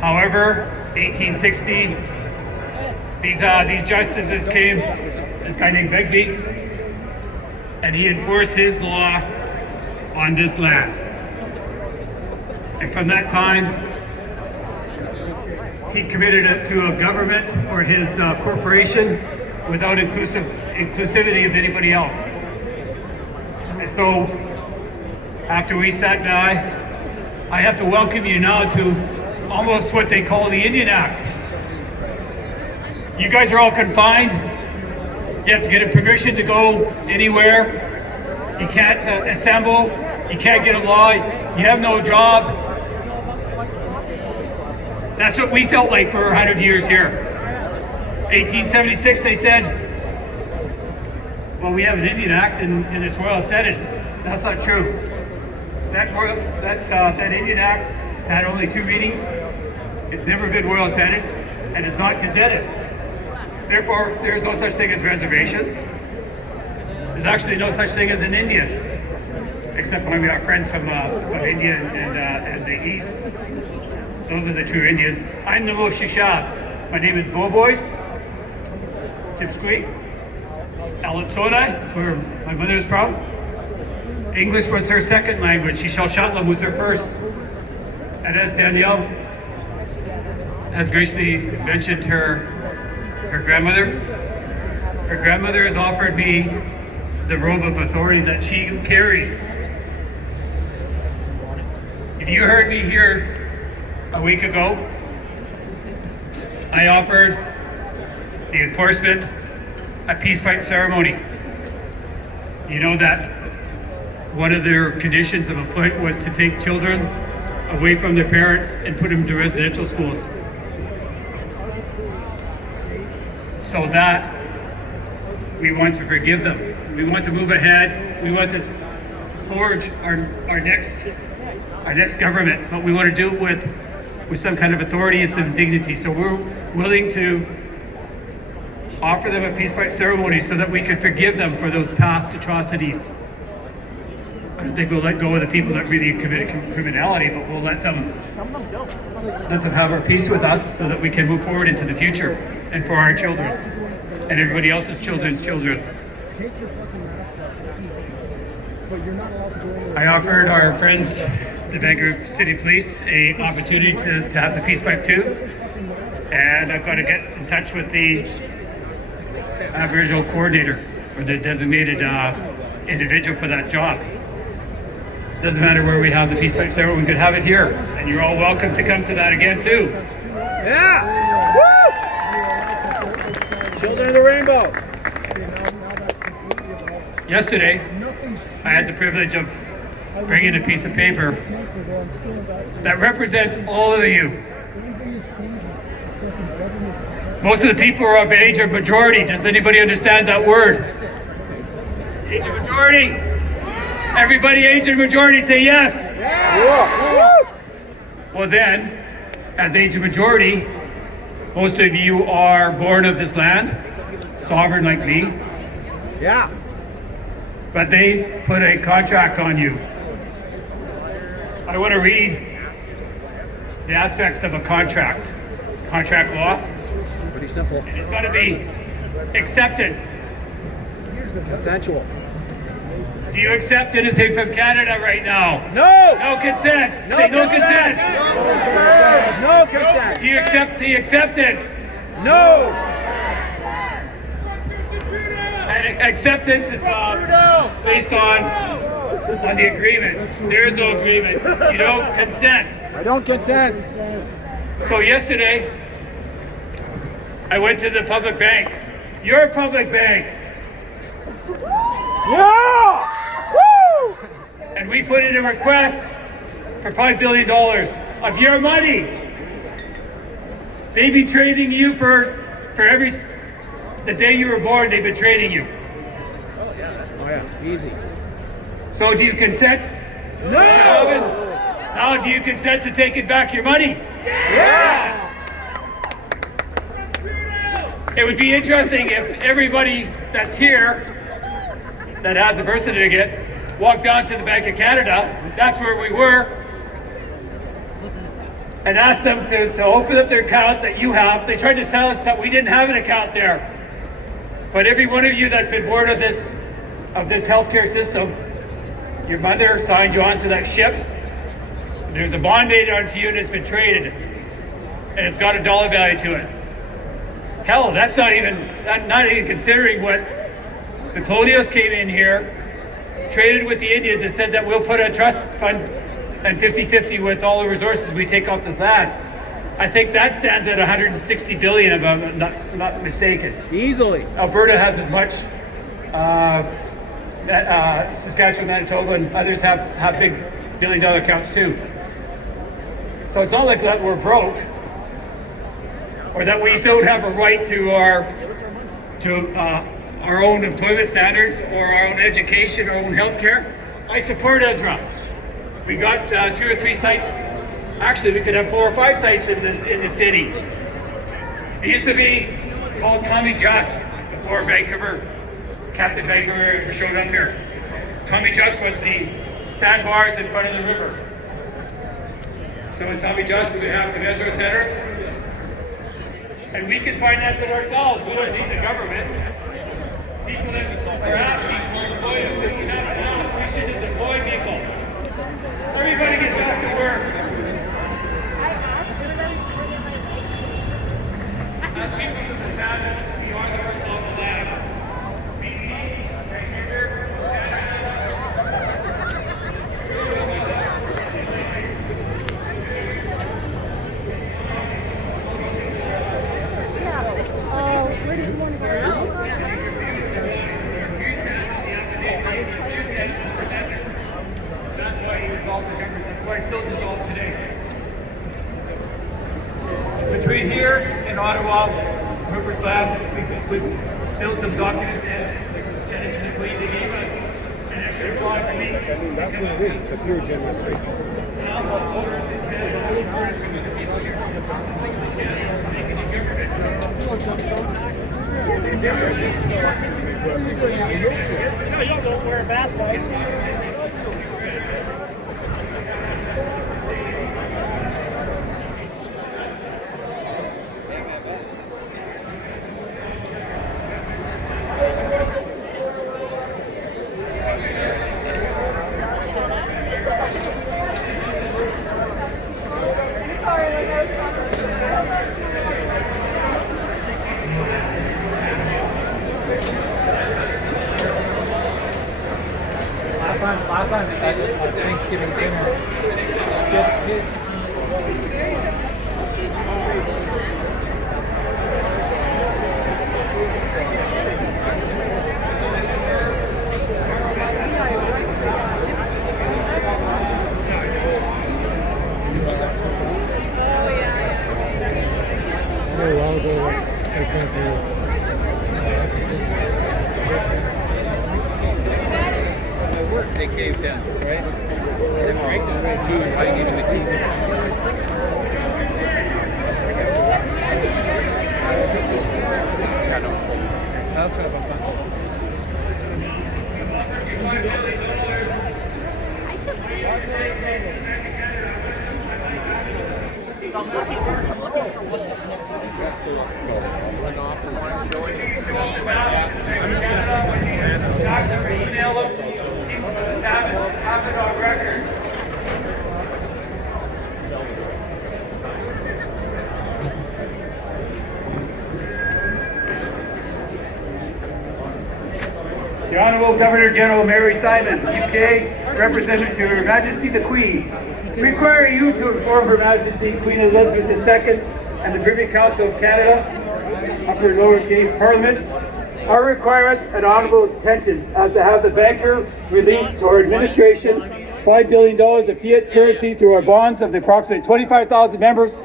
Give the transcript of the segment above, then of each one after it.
However, 1860, these justices came, this guy named Begbie, and he enforced his law on this land. And from that time, he committed it to a government or his corporation without inclusivity of anybody else. And so, after we sat down, I have to welcome you now to almost what they call the Indian Act. You guys are all confined. You have to get a permission to go anywhere. You can't assemble. You can't get a law. You have no job. That's what we felt like for 100 years here. 1876, they said, well, we have an Indian Act and it's royal ascended. That's not true. That Indian Act has had only 2 meetings. It's never been royal ascended and is not gazetted. Therefore, there's no such thing as reservations. There's actually no such thing as an Indian, except when we got friends from India and the East. Those are the true Indians. I'm the most Shishab. My name is Bobois, Tipsqueak, Alitsona, that's where my mother is from. English was her second language. Shishal Shatlam was her first. And as Danielle has graciously mentioned her grandmother has offered me the robe of authority that she carried. If you heard me here a week ago, I offered the enforcement a peace pipe ceremony. You know that one of their conditions of employment was to take children away from their parents and put them to residential schools. So that we want to forgive them. We want to move ahead. We want to forge our next government, but we want to do it with some kind of authority and some dignity. So we're willing to offer them a peace pipe ceremony so that we can forgive them for those past atrocities. I don't think we'll let go of the people that really committed criminality, but we'll let them have our peace with us so that we can move forward into the future and for our children and everybody else's children's children. I offered our friends, the Vancouver City Police, an opportunity to have the peace pipe too, and I've got to get in touch with the Aboriginal coordinator or the designated individual for that job. Doesn't matter where we have the peace pipe ceremony, we could have it here, and you're all welcome to come to that again too. Yeah! Woo! Children of the Rainbow. Yesterday, I had the privilege of bringing a piece of paper that represents all of you. Most of the people are of age of majority. Does anybody understand that word? Age of majority. Everybody age of majority say yes. Yeah. Well then, as age of majority, most of you are born of this land, sovereign like me. Yeah. But they put a contract on you. I want to read the aspects of a contract law. Pretty simple. And it's got to be acceptance. Consensual. Do you accept anything from Canada right now? No! No consent. Say no consent. No consent. Do you accept the acceptance? No! And acceptance is based on the agreement. There is no agreement. You don't consent. I don't consent. So yesterday, I went to the public bank. Your public bank. Yeah! Woo! And we put in a request for $5 billion of your money. They've been trading you for the day you were born, they've been trading you. Oh yeah, easy. So do you consent? No! Now do you consent to taking back your money? Yes! It would be interesting if everybody that's here that has a birth certificate walked down to the Bank of Canada, that's where we were, and asked them to open up their account that you have. They tried to tell us that we didn't have an account there. But every one of you that's been board of this healthcare system, your mother signed you onto that ship. There's a bond made onto you and it's been traded. And it's got a dollar value to it. Hell, that's not even considering what the colonials came in here, traded with the Indians and said that we'll put a trust fund and 50-50 with all the resources we take off this land. I think that stands at 160 billion if I'm not mistaken. Easily. Alberta has as much, Saskatchewan, Manitoba, and others have big billion-dollar accounts too. So it's not like that we're broke, or that we don't have a right to our own employment standards, or our own education, our own healthcare. I support Ezra. We got 2 or 3 sites. Actually, we could have 4 or 5 sites in the city. It used to be called Tommy Just before Captain Vancouver showed up here. Tommy Just was the sandbars in front of the river. So in Tommy Just, we could have some Ezra centers. And we can finance it ourselves. We don't need the government. People that are asking for employment, we have to ask. We should just employ people. Everybody get back to work. As people from the South, we are the first local lab. BC, Vancouver, where did you want to go? That's why he dissolved the government. That's why it's still dissolved today. Between here and Ottawa, Rupert Lab, we built some documents and sent it to the Queen. They gave us an extra 5 weeks. That's what it is. It's a pure generous. Now, what voters in Canada are encouraging the people here to make any government. No, you don't wear a mask, guys. Last time at Thanksgiving dinner, kids. They caved in, right? I gave him the keys. That's kind of a fun. So I'm looking for what the next Run off and want to go Email them, people from the Sabbath, have it on record. The Honourable Governor General Mary Simon, UK, represented to Her Majesty the Queen. We require you to inform Her Majesty Queen Elizabeth II and the Privy Council of Canada, upper and lowercase Parliament, our requirements and honourable intentions as to have the banker release to our administration $5 billion of fiat currency through our bonds of the approximately 25,000 members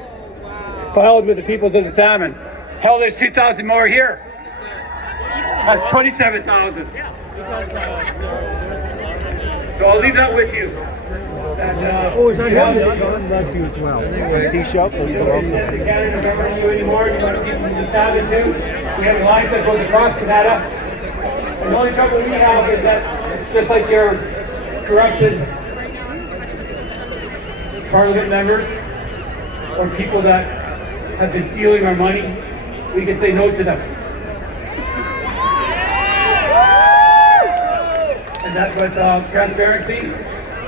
filed with the peoples of the Salmon. Hell, there's 2,000 more here. That's 27,000. So I'll leave that with you. And, Is that him? That's you as well. Is he shop? Or you also? The Canada members do anymore. You want to keep the Salmon too. We have lines that goes across Canada. And the only trouble we have is that it's just like your corrupted Parliament members. or people that have been stealing our money, we can say no to them. And that with transparency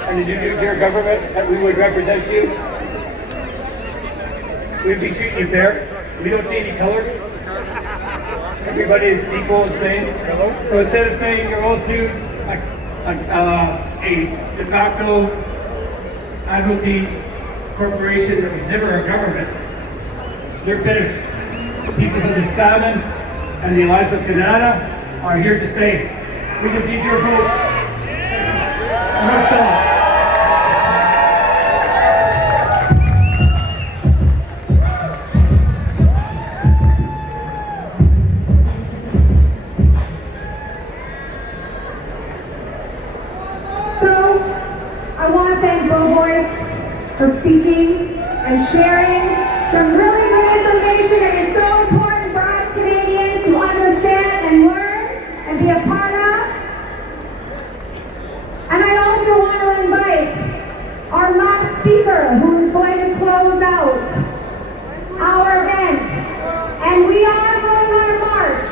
and the new nuclear government that we would represent you, we'd be treating you fair. We don't see any color. Everybody is equal and same. So instead of saying you're all to a de facto advocacy corporation that was never a government, they're finished. The people of the Salmon and the Alliance of Canada are here to stay. We just need your votes. Enough talk. I want to thank Bobois for speaking and sharing some really good information that is so important for us Canadians to understand and learn and be a part of. And I also want to invite our last speaker who is going to close out our event. And we are going on a march.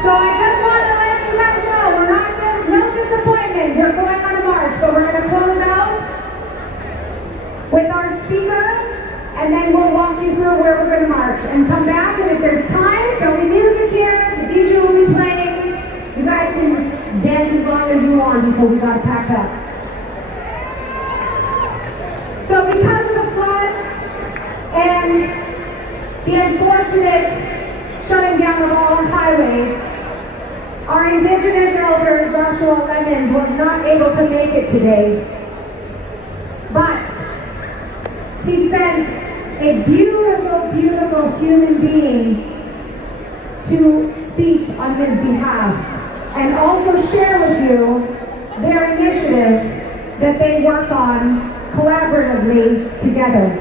So I just want to let you guys know, we're not no disappointment. We're going on a march, but we're going to close out with our speaker, and then we'll walk you through where we're going to march and come back. And if there's time, there'll be music here, the DJ will be playing. You guys can dance as long as you want until we got to pack up. So because of the floods and the unfortunate shutting down of all highways, our Indigenous elder, Joshua Lemons, was not able to make it today. But he sent a beautiful, beautiful human being to speak on his behalf and also share with you their initiative that they work on collaboratively together.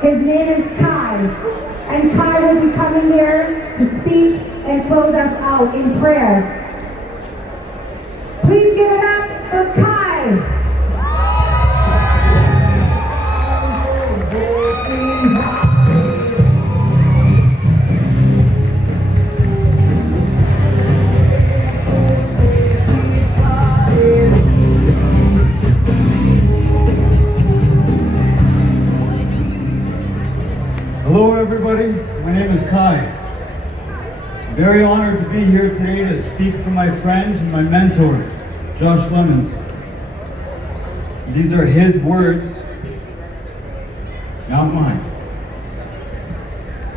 His name is Kai, and Kai will be coming here to speak and close us out in prayer. Please give it up for Kai. Hello everybody, my name is Kai. I'm very honored to be here today to speak for my friend and my mentor, Josh Lemons. These are his words, not mine.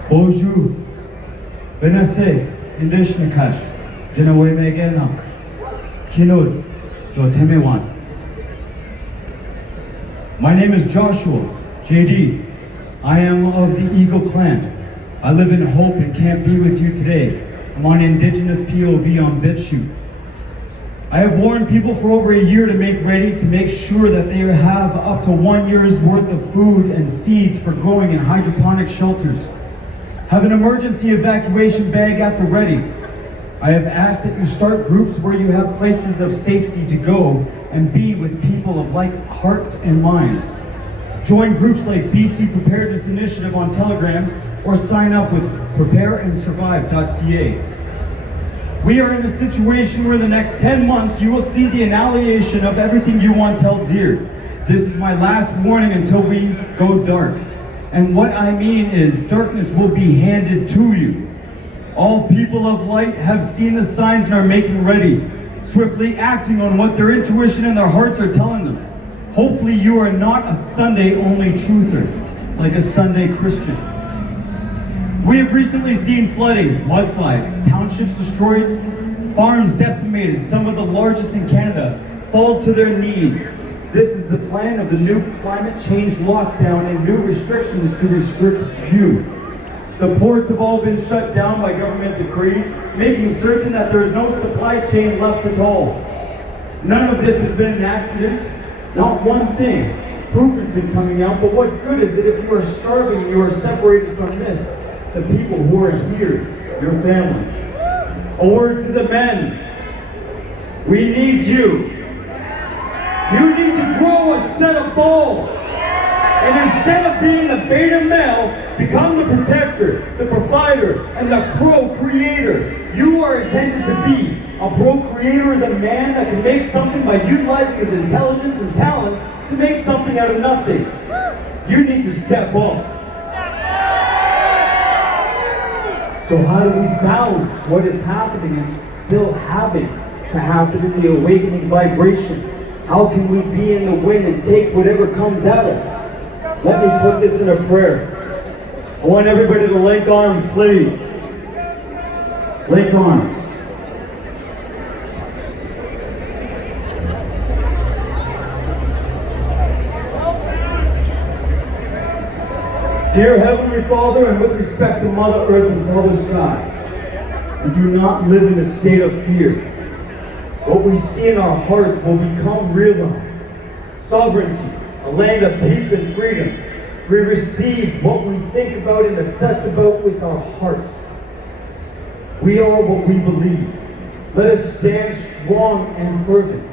Bonjour, benase, indishnakash, dinawe megenak, kinud, zotemewan. My name is Joshua, JD. I am of the Eagle Clan. I live in Hope and can't be with you today. I'm on Indigenous POV on BitChute. I have warned people for over a year to make ready to make sure that they have up to 1 year's worth of food and seeds for growing in hydroponic shelters. Have an emergency evacuation bag at the ready. I have asked that you start groups where you have places of safety to go and be with people of like hearts and minds. Join groups like BC Preparedness Initiative on Telegram or sign up with prepareandsurvive.ca. We are in a situation where the next 10 months you will see the annihilation of everything you once held dear. This is my last warning until we go dark. And what I mean is darkness will be handed to you. All people of light have seen the signs and are making ready, swiftly acting on what their intuition and their hearts are telling them. Hopefully you are not a Sunday-only truther, like a Sunday Christian. We have recently seen flooding, mudslides, townships destroyed, farms decimated, some of the largest in Canada fall to their knees. This is the plan of the new climate change lockdown and new restrictions to restrict you. The ports have all been shut down by government decree, making certain that there is no supply chain left at all. None of this has been an accident. Not one thing. Proof has been coming out, but what good is it if you are starving and you are separated from this? The people who are here, your family. A word to the men. We need you. You need to grow a set of balls. And instead of being the beta male, become the protector, the provider, and the procreator. You are intended to be. A procreator is a man that can make something by utilizing his intelligence and talent to make something out of nothing. You need to step up. So how do we balance what is happening and still having to happen in the awakening vibration? How can we be in the wind and take whatever comes at us? Let me put this in a prayer. I want everybody to link arms, please. Link arms. Dear Heavenly Father, and with respect to Mother Earth and Father Sky, we do not live in a state of fear. What we see in our hearts will become realized. Sovereignty, a land of peace and freedom. We receive what we think about and obsess about with our hearts. We are what we believe. Let us stand strong and fervent.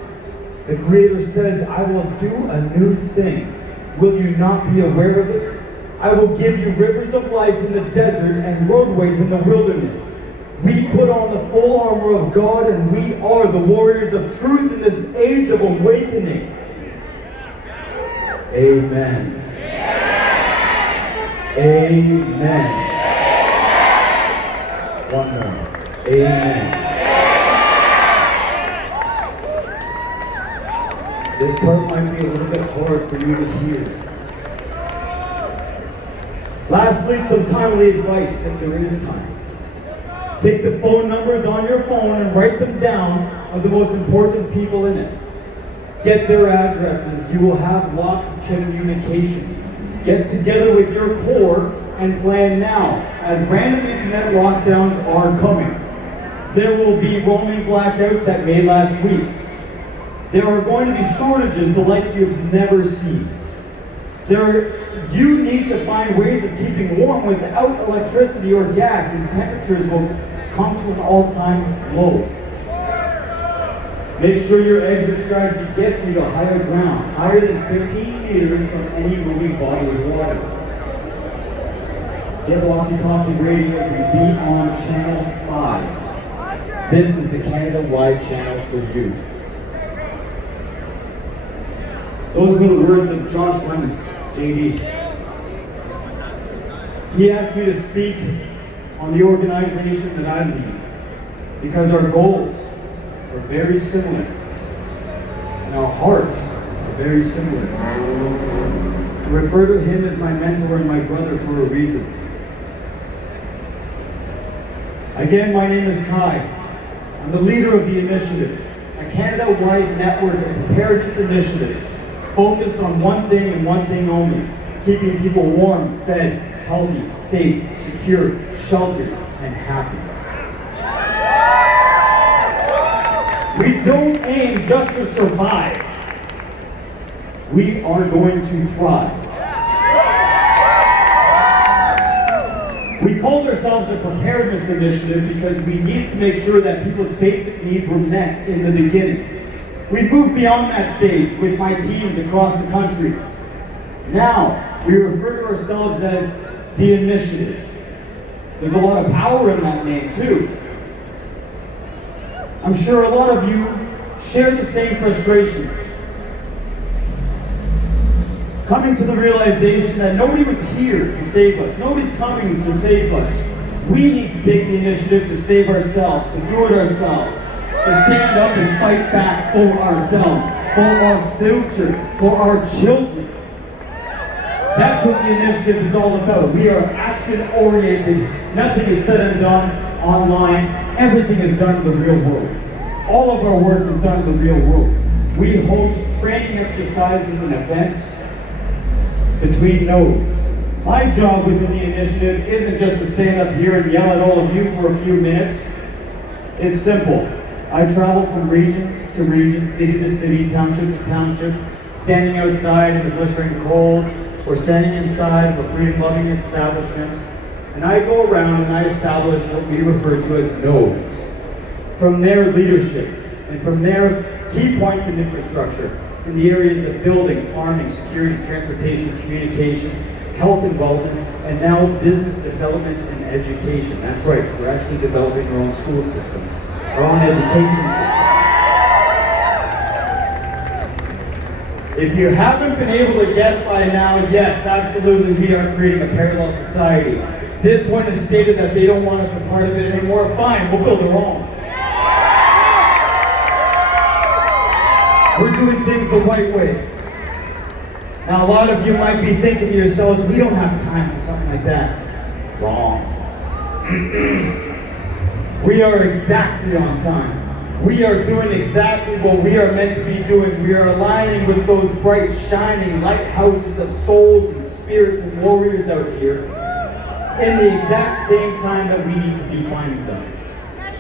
The Creator says, I will do a new thing. Will you not be aware of it? I will give you rivers of life in the desert and roadways in the wilderness. We put on the full armor of God, and we are the warriors of truth in this age of awakening. Amen. Amen. One more. Amen. This part might be a little bit hard for you to hear. Lastly, some timely advice if there is time. Take the phone numbers on your phone and write them down of the most important people in it. Get their addresses. You will have lots of communications. Get together with your core and plan now, as random internet lockdowns are coming. There will be roaming blackouts that may last weeks. There are going to be shortages the likes you've never seen. You need to find ways of keeping warm without electricity or gas, as temperatures will come to an all-time low. Make sure your exit strategy gets you to higher ground, higher than 15 meters from any moving body of water. Get walkie-talkie radios and be on channel 5. This is the Canada-wide channel for you. Those were the words of Josh Lemons, JD. He asked me to speak on the organization that I lead because our goals are very similar and our hearts are very similar. I refer to him as my mentor and my brother for a reason. Again, my name is Kai. I'm the leader of the initiative, a Canada-wide network of preparedness initiatives focused on one thing and one thing only: keeping people warm, fed, healthy, safe, secure, sheltered, and happy. We don't aim just to survive. We are going to thrive. We called ourselves a preparedness initiative because we needed to make sure that people's basic needs were met in the beginning. We've moved beyond that stage with my teams across the country. Now, we refer to ourselves as the initiative. There's a lot of power in that name, too. I'm sure a lot of you share the same frustrations. Coming to the realization that nobody was here to save us. Nobody's coming to save us. We need to take the initiative to save ourselves, to do it ourselves, to stand up and fight back for ourselves, for our future, for our children. That's what the initiative is all about. We are action-oriented. Nothing is said and done online. Everything is done in the real world. All of our work is done in the real world. We host training exercises and events between nodes. My job within the initiative isn't just to stand up here and yell at all of you for a few minutes. It's simple. I travel from region to region, city to city, township to township, standing outside in the blistering cold, or standing inside of a freedom-loving establishment, and I go around and I establish what we refer to as nodes. From their leadership, and from their key points in infrastructure, in the areas of building, farming, security, transportation, communications, health and wellness, and now business development and education. That's right, we're actually developing our own school system, our own education system. If you haven't been able to guess by now, yes, absolutely, we are creating a parallel society. This one has stated that they don't want us a part of it anymore. Fine, we'll build our own. We're doing things the right way. Now, a lot of you might be thinking to yourselves, we don't have time for something like that. Wrong. We are exactly on time. We are doing exactly what we are meant to be doing. We are aligning with those bright, shining lighthouses of souls and spirits and warriors out here in the exact same time that we need to be finding them.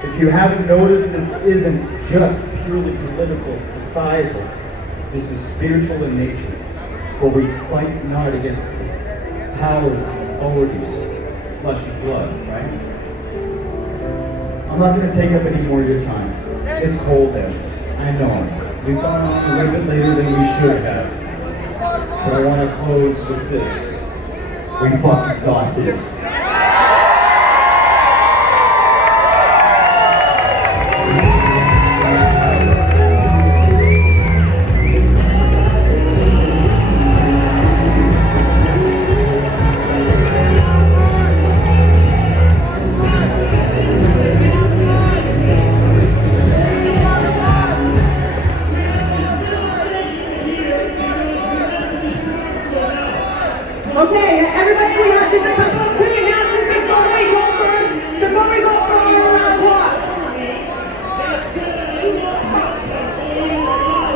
If you haven't noticed, this isn't just purely political, societal. This is spiritual in nature. For we fight not against powers, authorities, flesh and blood, right? I'm not going to take up any more of your time. It's cold out. I know. We've gone on a little bit later than we should have. But I want to close with this. We fucking got this. Okay, everybody, we have just a couple of quick announcements before we go for our round walk.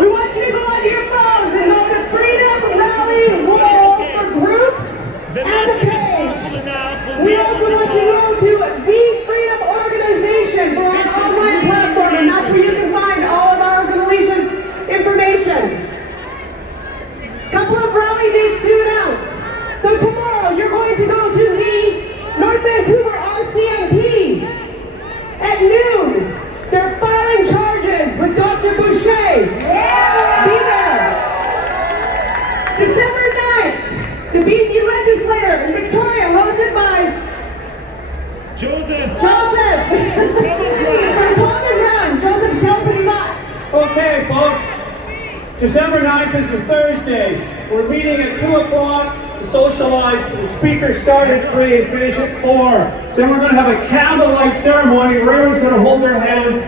We want you to go onto your phones and go to Freedom Rally Wall for groups and the page. We also want you to go to the Freedom Organization for our online platform, and that's where you can find all of ours and Alicia's information. Couple of rally dates to announce. So tomorrow you're going to go to the North Vancouver RCMP at noon. They're filing charges with Dr. Boucher. Be there. December 9th, the BC legislator in Victoria, hosted by Joseph. From Common Ground. Joseph, tell us what you got. Okay, folks. December 9th is a Thursday. We're meeting at 2 o'clock to socialize. The speakers start at 3 and finish at 4. Then we're going to have a candlelight ceremony where everyone's going to hold their hands.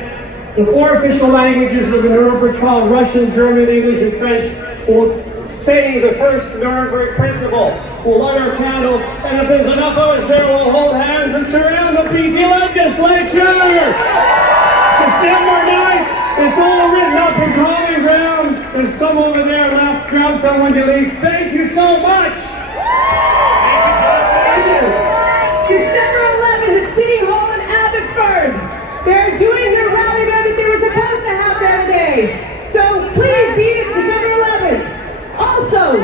The 4 official languages of the Nuremberg Trial, Russian, German, English, and French, will say the first Nuremberg principle. We'll light our candles, and if there's enough of us there, we'll hold hands and surround the BC legislature. December 9th. It's all written up in common ground. There's some over there left. Grab someone to leave. Thank you so much. Thank you. December 11th at City Hall in Abbotsford. They're doing their rally there that they were supposed to have there today. So please be at December 11th. Also,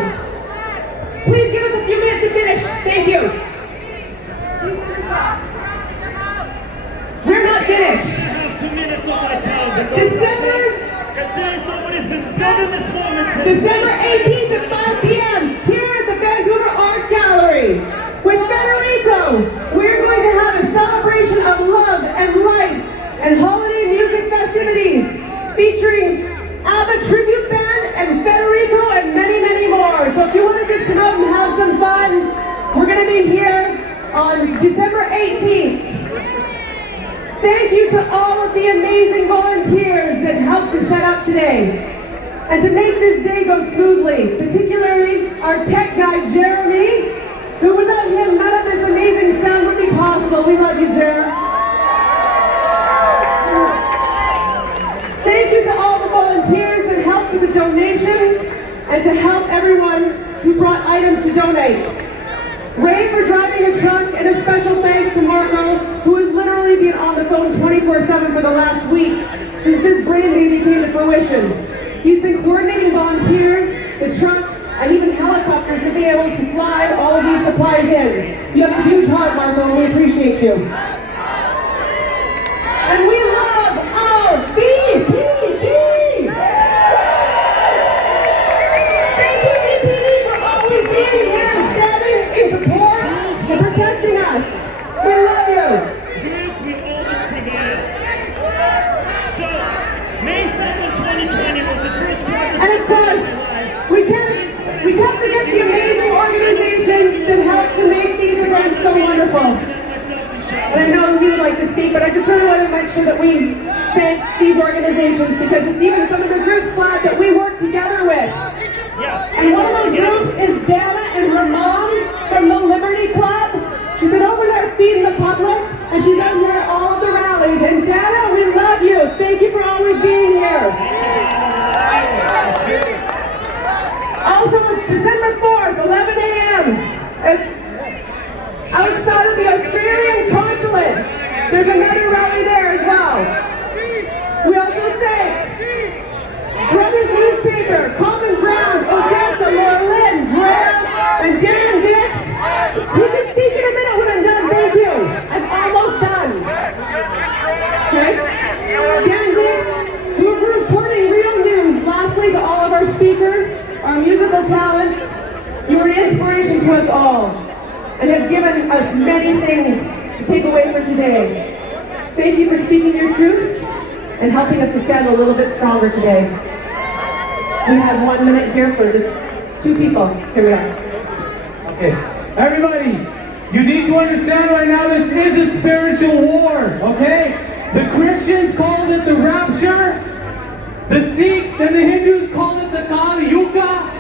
please give us a few minutes to finish. Thank you. We're not finished. December 18th at 5 p.m. here at the Vancouver Art Gallery. With Federico, we're going to have a celebration of love and life and holiday music festivities featuring ABBA Tribute Band and Federico and many, many more. So if you want to just come out and have some fun, we're going to be here on December 18th. Thank you to all of the amazing volunteers that helped to set up today and to make this day go smoothly, particularly our tech guy, Jeremy, who without him, none of this amazing sound would be possible. We love you, Jer. Thank you to all the volunteers that helped with the donations and to help everyone who brought items to donate. Ray for driving a truck, and a special thanks to Marco, who has literally been on the phone 24/7 for the last week since this brand baby came to fruition. He's been coordinating volunteers, the truck, and even helicopters to be able to fly all of these supplies in. You have a huge heart, Marco, and we appreciate you. And we love our VPD! us. We love you. Truth will always prevail. So, May 2nd, 2020 was the first protest. And of course, we can't forget the amazing organizations that helped to make these events so wonderful. And I know you would like to speak, but I just really want to make sure that we thank these organizations, because it's even some of the groups, Vlad, that we work together with. And one of those groups is Dana and her mom from the Liberty Club. She's been over there feeding the public, and she's out here at all of the rallies. And Dana, we love you. Thank you for always being here. Also, December 4th, 11 a.m. Outside of the Australian consulate, there's another rally there as well. We also thank Brothers Newspaper, Common Ground, Odessa, Laura Lynn, Graham, and Dan Dix. You can speak in a minute when I'm done, thank you. I'm almost done. Okay? Dan Dix, who are reporting real news. Lastly, to all of our speakers, our musical talents, you are an inspiration to us all, and have given us many things to take away from today. Thank you for speaking your truth and helping us to stand a little bit stronger today. We have 1 minute here for just 2 people. Here we are. Okay, everybody, you need to understand right now this is a spiritual war, okay? The Christians called it the rapture, the Sikhs and the Hindus call it the Kali Yuga,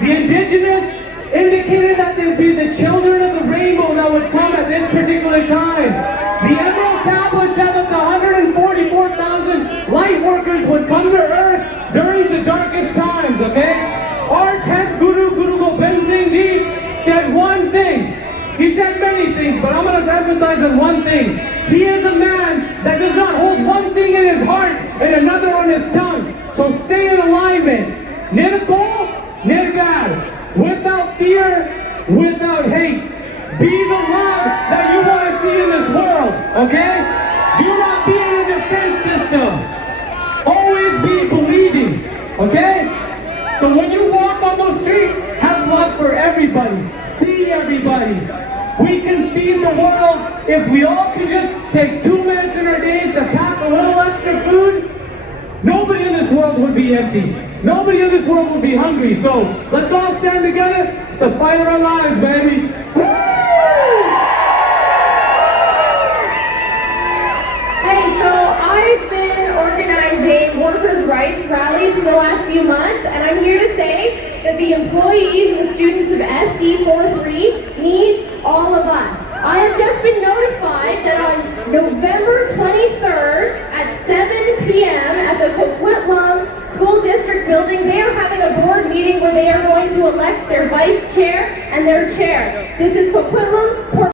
the indigenous indicated that there'd be the children of the rainbow that would come at this particular time. The Emerald Tablets said that the 144,000 light workers would come to Earth during the darkest times, okay? Our 10th Guru, Guru Gobind Singh Ji, said one thing. He said many things, but I'm going to emphasize on one thing. He is a man that does not hold one thing in his heart and another on his tongue. So stay in alignment. Nirko, Nirgar. Without fear, without hate. Be the love that you want to see in this world, okay? Do not be in a defense system. Always be believing, okay? So when you walk on those streets, have love for everybody. See everybody. We can feed the world if we all can just take 2 minutes in our days to pack a little extra food. Nobody in this world would be empty. Nobody in this world would be hungry. So let's all stand together. It's the fight of our lives, baby. Woo! Hey, so I've been organizing workers' rights rallies for the last few months, and I'm here to say that the employees and the students of SD43 need all of us. I have just been notified that on November 23rd at 7 p.m. at the Coquitlam School District building, they are having a board meeting where they are going to elect their vice chair and their chair. This is Coquitlam